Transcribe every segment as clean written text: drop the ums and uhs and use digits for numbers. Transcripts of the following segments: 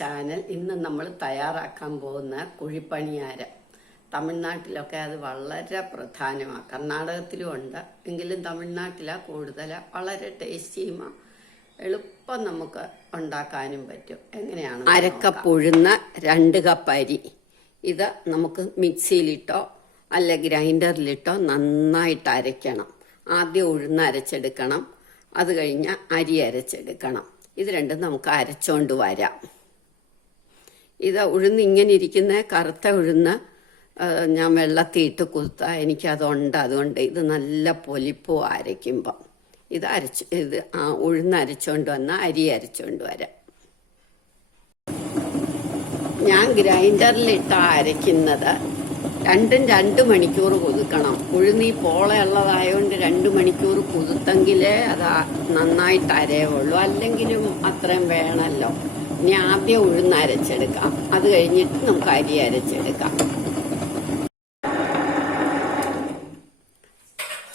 Channel. ഇന്ന് നമ്മൾ തയ്യാറാക്കാൻ പോകുന്ന കുഴിപ്പണിയാരം. തമിഴ്നാട്ടിലൊക്കെ അത് വളരെ പ്രധാനമാണ്, കർണാടകത്തിലും ഉണ്ട്, എങ്കിലും തമിഴ്നാട്ടിലാണ് കൂടുതൽ. വളരെ ടേസ്റ്റിയുമാണ്, എളുപ്പം നമുക്ക് ഉണ്ടാക്കാനും പറ്റും. എങ്ങനെയാണ്? അരക്കപ്പ് ഉഴുന്ന്, 2 കപ്പ് അരി. ഇത് നമുക്ക് മിക്സിയിലിട്ടോ അല്ല ഗ്രൈൻഡറിലിട്ടോ നന്നായിട്ട് അരയ്ക്കണം. ആദ്യം ഉഴുന്ന് അരച്ചെടുക്കണം, അത് കഴിഞ്ഞ് അരി അരച്ചെടുക്കണം. ഇത് രണ്ടും നമുക്ക് അരച്ചോണ്ട് വരാം. ഇത് ഉഴുന്ന് ഇങ്ങനെ ഇരിക്കുന്ന കറുത്ത ഉഴുന്ന് ഞാൻ വെള്ളത്തിയിട്ട് കുത്താൻ എനിക്കതുണ്ട്, അതുകൊണ്ട് ഇത് നല്ല പൊലിപ്പും അരയ്ക്കുമ്പം. ഇത് ഉഴുന്ന് അരച്ചോണ്ട് വന്ന അരി അരച്ചോണ്ട് വരാം. ഞാൻ ഗ്രൈൻഡറിലിട്ടാണ് അരയ്ക്കുന്നത്. 2 മണിക്കൂർ കുതിക്കണം. ഉഴുന്നീ പോളയുള്ളതായതുകൊണ്ട് 2 മണിക്കൂർ കുതിർത്തെങ്കിലേ അത് നന്നായിട്ട് അരയുള്ളൂ, അല്ലെങ്കിലും അത്രയും വേണമല്ലോ. ഇനി ആദ്യം ഉഴുന്ന് അരച്ചെടുക്കാം, അത് കഴിഞ്ഞിട്ട് നമുക്ക് അരി അരച്ചെടുക്കാം.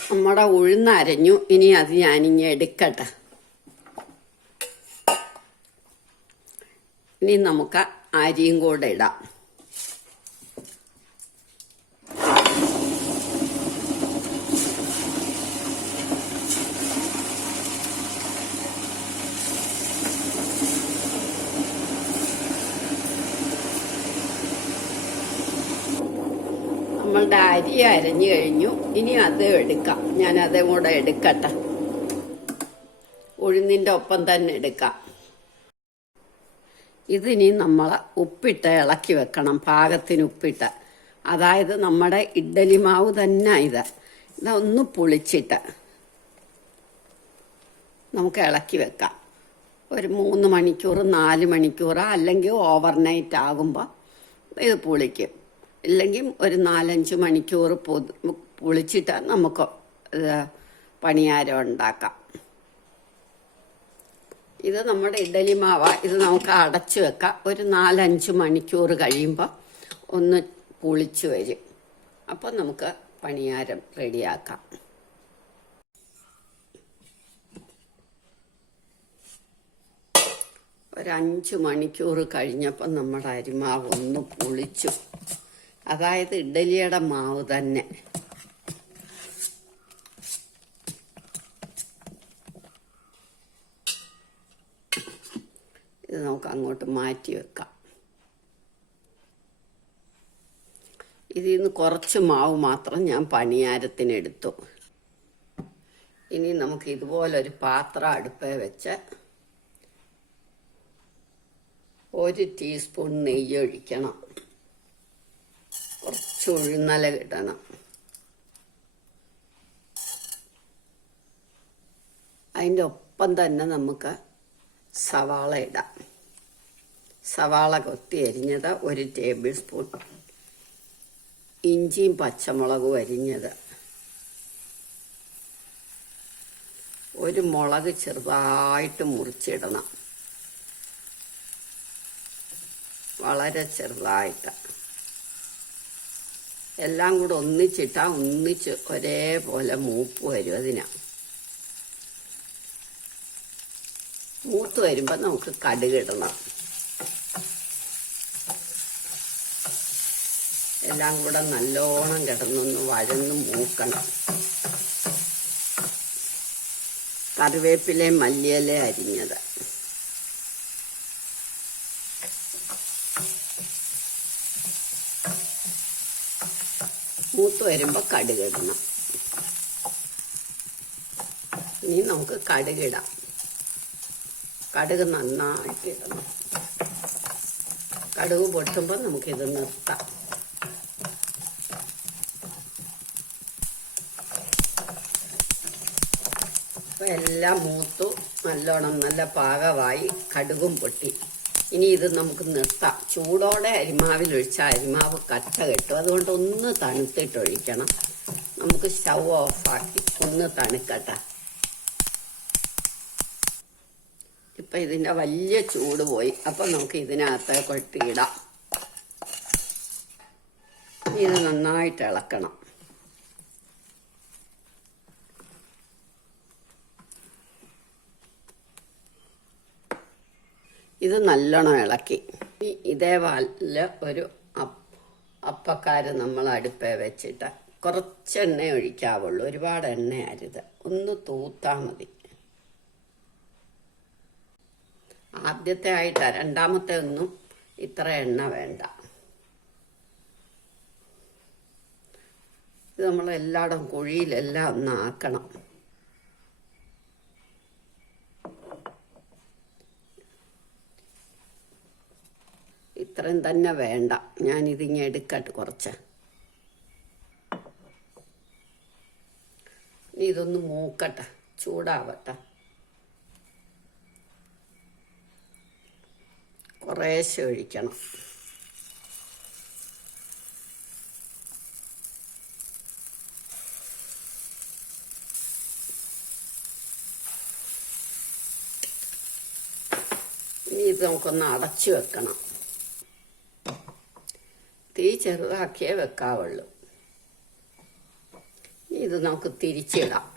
നമ്മുടെ ഉഴുന്ന് അരഞ്ഞു, ഇനി അത് ഞാനിങ്ങനെ എടുക്കട്ടെ. ഇനി നമുക്ക് അരിയും കൂടെ ഇടാം. നമ്മളുടെ അരി അരഞ്ഞു കഴിഞ്ഞു, ഇനി അത് എടുക്കാം. ഞാൻ അതും കൂടെ എടുക്കട്ടെ, ഉഴുന്നിൻ്റെ ഒപ്പം തന്നെ എടുക്കാം. ഇതിനി നമ്മൾ ഉപ്പിട്ട് ഇളക്കി വെക്കണം, പാകത്തിന് ഉപ്പിട്ട്. അതായത് നമ്മുടെ ഇഡ്ഡലി മാവ് തന്നെ ഇതൊന്ന് പുളിച്ചിട്ട് നമുക്ക് ഇളക്കി വെക്കാം. ഒരു 3 മണിക്കൂർ 4 മണിക്കൂർ, അല്ലെങ്കിൽ ഓവർനൈറ്റ് ആകുമ്പോൾ ഇത് പുളിക്കും. ഇല്ലെങ്കിൽ ഒരു 4-5 മണിക്കൂർ പുളിച്ചിട്ട് നമുക്ക് പണിയാരം ഉണ്ടാക്കാം. ഇത് നമ്മുടെ ഇഡ്ഡലി മാവ. ഇത് നമുക്ക് അടച്ചു വെക്കാം. ഒരു 4-5 മണിക്കൂർ കഴിയുമ്പോൾ ഒന്ന് പുളിച്ചു വരും. അപ്പോൾ നമുക്ക് പണിയാരം റെഡിയാക്കാം. ഒരു 5 മണിക്കൂർ കഴിഞ്ഞപ്പോൾ നമ്മുടെ അരിമാവ് ഒന്ന് പുളിച്ചു. അതായത് ഇഡ്ഡലിയുടെ മാവ് തന്നെ. ഇത് നമുക്ക് അങ്ങോട്ട് മാറ്റി വെക്കാം. ഇതിൽ നിന്ന് കുറച്ച് മാവ് മാത്രം ഞാൻ പണിയാരത്തിനെടുത്തു. ഇനി നമുക്ക് ഇതുപോലൊരു പാത്രം അടുപ്പേ വെച്ച് 1 ടീസ്പൂൺ നെയ്യ് ഒഴിക്കണം. കുറച്ച് ഉഴുന്നല കിട്ടണം. അതിൻ്റെ ഒപ്പം തന്നെ നമുക്ക് സവാള ഇടാം. സവാള കൊത്തി അരിഞ്ഞത് 1 ടേബിൾ സ്പൂൺ. ഇഞ്ചിയും പച്ചമുളകും അരിഞ്ഞത്. 1 മുളക് ചെറുതായിട്ട് മുറിച്ചിടണം, വളരെ ചെറുതായിട്ട്. എല്ലാം കൂടെ ഒന്നിച്ചിട്ടാൽ ഒന്നിച്ച് ഒരേപോലെ മൂപ്പ് വരും. മൂത്ത് വരുമ്പോൾ നമുക്ക് കടുകിടണം. എല്ലാം കൂടെ നല്ലോണം കിടന്നൊന്ന് വഴന്ന് മൂക്കണം. കറിവേപ്പില മല്ലിയില അരിഞ്ഞത്. മൂത്ത് വരുമ്പോൾ കടുകിടണം. ഇനി നമുക്ക് കടുകിടാം. കടുക് നന്നായിട്ട് ഇടണം. കടുക് പൊട്ടുമ്പോൾ നമുക്കിത് നിർത്താം. അപ്പോൾ എല്ലാം മൂത്തു, നല്ലോണം നല്ല പാകമായി, കടുകും പൊട്ടി. ഇനി ഇത് നമുക്ക് നിർത്താം. ചൂടോടെ അരിമാവിലൊഴിച്ചാൽ അരിമാവ് കട്ട കെട്ടും. അതുകൊണ്ട് ഒന്ന് തണുത്തിട്ടൊഴിക്കണം. നമുക്ക് സ്റ്റൗ ഓഫാക്കി ഒന്ന് തണുക്കട്ടെ. ഇപ്പം ഇതിൻ്റെ വലിയ ചൂട് പോയി. അപ്പം നമുക്ക് ഇതിനകത്ത് കൊട്ടിയിടാം. ഇത് നന്നായിട്ട് ഇളക്കണം. ഇത് നല്ലോണം ഇളക്കി. ഇതേ വാലില് ഒരു അപ്പക്കാര് നമ്മൾ അടുപ്പേ വെച്ചിട്ട് കുറച്ച് എണ്ണ ഒഴിക്കാവുള്ളൂ, ഒരുപാട് എണ്ണ അരുത്, ഒന്ന് തൂത്താൽ മതി. ആദ്യത്തെ ആയിട്ടാ, രണ്ടാമത്തെ ഒന്നും ഇത്ര എണ്ണ വേണ്ട. ഇത് നമ്മളെല്ലായിടും കുഴിയിലെല്ലാം ഒന്ന് ആക്കണം. ഇത്രയും തന്നെ വേണ്ട, ഞാനിതിങ്ങ് എടുക്കട്ടെ കുറച്ച്. ഇതൊന്ന് മൂക്കട്ടെ, ചൂടാവട്ടെ. കുറേശ്ശെ ഒഴിക്കണം. ഇനി ഇത് നമുക്കൊന്ന് അടച്ചു വെക്കണം. തീ ചെറുതാക്കിയേ വെക്കാവുള്ളൂ. ഇത് നമുക്ക് തിരിച്ചിടാം.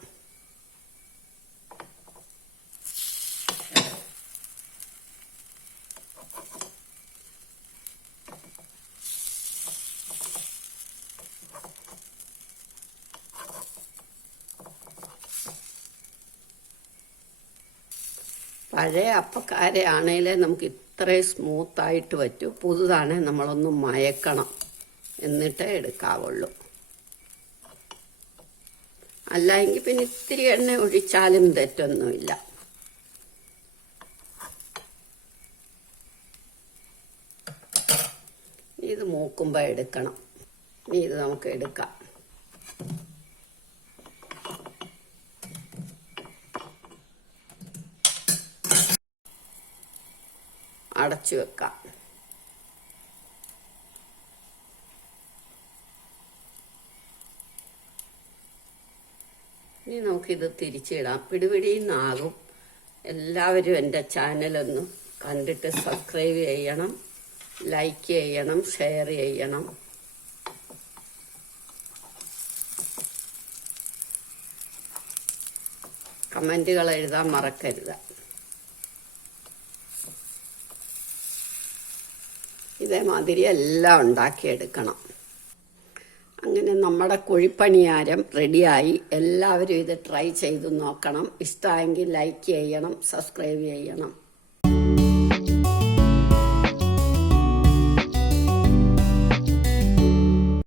പഴയ അപ്പക്കാരെ ആണേലേ നമുക്ക് ഇത്രയും സ്മൂത്തായിട്ട് പറ്റൂ. പുതുതാണേ നമ്മളൊന്ന് മയക്കണം, എന്നിട്ടേ എടുക്കാവുള്ളൂ. അല്ലെങ്കിൽ പിന്നെ ഇത്തിരി എണ്ണ ഒഴിച്ചാലും തെറ്റൊന്നുമില്ല. ഇത് മൂക്കുമ്പോൾ എടുക്കണം. ഇനി ഇത് നമുക്ക് എടുക്കാം. അടച്ചു വെക്കാം. ഇനി നമുക്കിത് തിരിച്ചിടാം. പിടിപിടിന്നാകും. എല്ലാവരും എൻ്റെ ചാനലൊന്ന് കണ്ടിട്ട് സബ്സ്ക്രൈബ് ചെയ്യണം, ലൈക്ക് ചെയ്യണം, ഷെയർ ചെയ്യണം. കമൻറ്റുകൾ എഴുതാൻ മറക്കരുത്. ഇതേമാതിരി എല്ലാം ഉണ്ടാക്കിയെടുക്കണം. അങ്ങനെ നമ്മുടെ കുഴിപ്പണിയാരം റെഡിയായി. എല്ലാവരും ഇത് ട്രൈ ചെയ്ത് നോക്കണം. ഇഷ്ടമായെങ്കിൽ ലൈക്ക് ചെയ്യണം, സബ്സ്ക്രൈബ് ചെയ്യണം.